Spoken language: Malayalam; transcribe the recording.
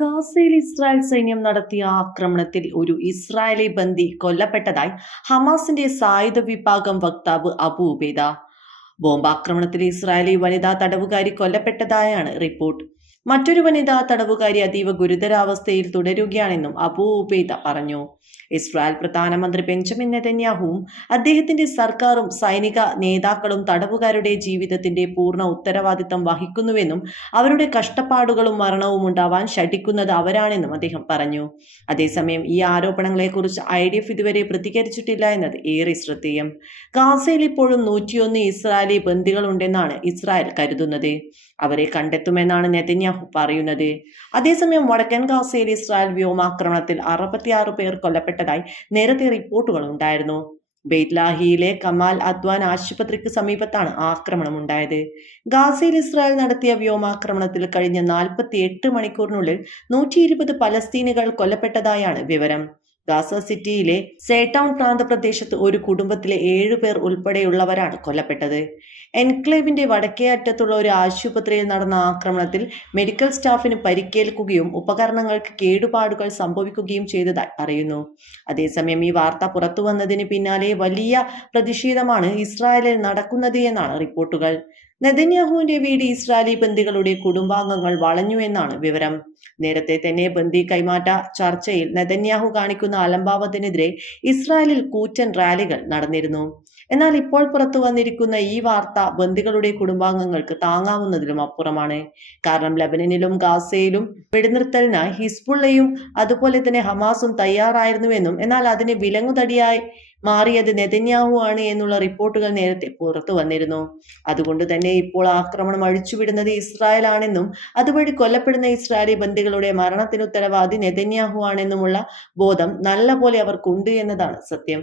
ഗാസയിൽ ഇസ്രായേൽ സൈന്യം നടത്തിയ ആക്രമണത്തിൽ ഒരു ഇസ്രായേലി ബന്ദി കൊല്ലപ്പെട്ടതായി ഹമാസിന്റെ സായുധ വിഭാഗം വക്താവ് അബു ഉബേദ. ബോംബാക്രമണത്തിൽ ഇസ്രായേലി വനിതാ തടവുകാരി കൊല്ലപ്പെട്ടതായാണ് റിപ്പോർട്ട്. മറ്റൊരു വനിതാ തടവുകാരി അതീവ ഗുരുതരാവസ്ഥയിൽ തുടരുകയാണെന്നും അബൂ ഉബൈദ പറഞ്ഞു. ഇസ്രായേൽ പ്രധാനമന്ത്രി ബെഞ്ചമിൻ നെതന്യാഹുവും അദ്ദേഹത്തിന്റെ സർക്കാരും സൈനിക നേതാക്കളും തടവുകാരുടെ ജീവിതത്തിന്റെ പൂർണ ഉത്തരവാദിത്തം വഹിക്കുന്നുവെന്നും അവരുടെ കഷ്ടപ്പാടുകളും മരണവും ഉണ്ടാവാൻ ശഠിക്കുന്നത് അവരാണെന്നും അദ്ദേഹം പറഞ്ഞു. അതേസമയം ഈ ആരോപണങ്ങളെക്കുറിച്ച് ഐ ഡി എഫ് ഇതുവരെ പ്രതികരിച്ചിട്ടില്ല എന്നത് ഏറെ ശ്രദ്ധേയം. ഗാസയിൽ ഇപ്പോഴും നൂറ്റിയൊന്ന് ഇസ്രായേലി ബന്ദികളുണ്ടെന്നാണ് ഇസ്രായേൽ കരുതുന്നത്. അവരെ കണ്ടെത്തുമെന്നാണ് നെതന്യാഹു പറയുന്നത്. അതേസമയം വടക്കൻ ഗാസയിൽ ഇസ്രായേൽ വ്യോമാക്രമണത്തിൽ അറുപത്തിയാറ് പേർ കൊല്ലപ്പെട്ടതായി നേരത്തെ റിപ്പോർട്ടുകൾ ഉണ്ടായിരുന്നു. ബെയ്ത്ലാഹിയിലെ കമാൽ അദ്വാൻ ആശുപത്രിക്ക് സമീപത്താണ് ആക്രമണം ഉണ്ടായത്. ഗാസയിൽ ഇസ്രായേൽ നടത്തിയ വ്യോമാക്രമണത്തിൽ കഴിഞ്ഞ നാൽപ്പത്തി എട്ട് മണിക്കൂറിനുള്ളിൽ നൂറ്റി ഇരുപത് പലസ്തീനുകൾ കൊല്ലപ്പെട്ടതായാണ് വിവരം. ഗാസ സിറ്റിയിലെ സേട്ടൗൺ പ്രാന്തപ്രദേശത്ത് ഒരു കുടുംബത്തിലെ ഏഴു പേർ ഉൾപ്പെടെയുള്ളവരാണ് കൊല്ലപ്പെട്ടത്. എൻക്ലേവിന്റെ വടക്കേ അറ്റത്തുള്ള ഒരു ആശുപത്രിയിൽ നടന്ന ആക്രമണത്തിൽ മെഡിക്കൽ സ്റ്റാഫിന് പരിക്കേൽക്കുകയും ഉപകരണങ്ങൾക്ക് കേടുപാടുകൾ സംഭവിക്കുകയും ചെയ്തതായി അറിയുന്നു അതേസമയം ഈ വാർത്ത പുറത്തു വന്നതിന് പിന്നാലെ വലിയ പ്രതിഷേധമാണ് ഇസ്രായേലിൽ നടക്കുന്നത് എന്നാണ് റിപ്പോർട്ടുകൾ. നെതന്യാഹുവിന്റെ വീട് ഇസ്രായേലി ബന്ദികളുടെ കുടുംബാംഗങ്ങൾ വളഞ്ഞു എന്നാണ് വിവരം. നേരത്തെ തന്നെ ബന്ദി കൈമാറ്റ ചർച്ചയിൽ നെതന്യാഹു കാണിക്കുന്ന അലംഭാവത്തിനെതിരെ ഇസ്രായേലിൽ കൂറ്റൻ റാലികൾ നടന്നിരുന്നു. എന്നാൽ ഇപ്പോൾ പുറത്തു വന്നിരിക്കുന്ന ഈ വാർത്ത ബന്ദികളുടെ കുടുംബാംഗങ്ങൾക്ക് താങ്ങാവുന്നതിലും അപ്പുറമാണ്. കാരണം ലബനനിലും ഗാസയിലും വെടിനിർത്തലിനായി ഹിസ്ബുള്ളയും അതുപോലെ തന്നെ ഹമാസും തയ്യാറായിരുന്നുവെന്നും എന്നാൽ അതിന് വിലങ്ങുതടിയായി മാറിയത് നെതന്യാവു ആണ് എന്നുള്ള റിപ്പോർട്ടുകൾ നേരത്തെ പുറത്തു വന്നിരുന്നു. അതുകൊണ്ട് തന്നെ ഇപ്പോൾ ആക്രമണം അഴിച്ചുവിടുന്നത് ഇസ്രായേൽ ആണെന്നും അതുവഴി കൊല്ലപ്പെടുന്ന ഇസ്രായേലി ബന്ദികളുടെ മരണത്തിന് ഉത്തരവാദി നെതന്യാഹു ആണെന്നുമുള്ള ബോധം നല്ല പോലെ അവർക്കുണ്ട് എന്നതാണ് സത്യം.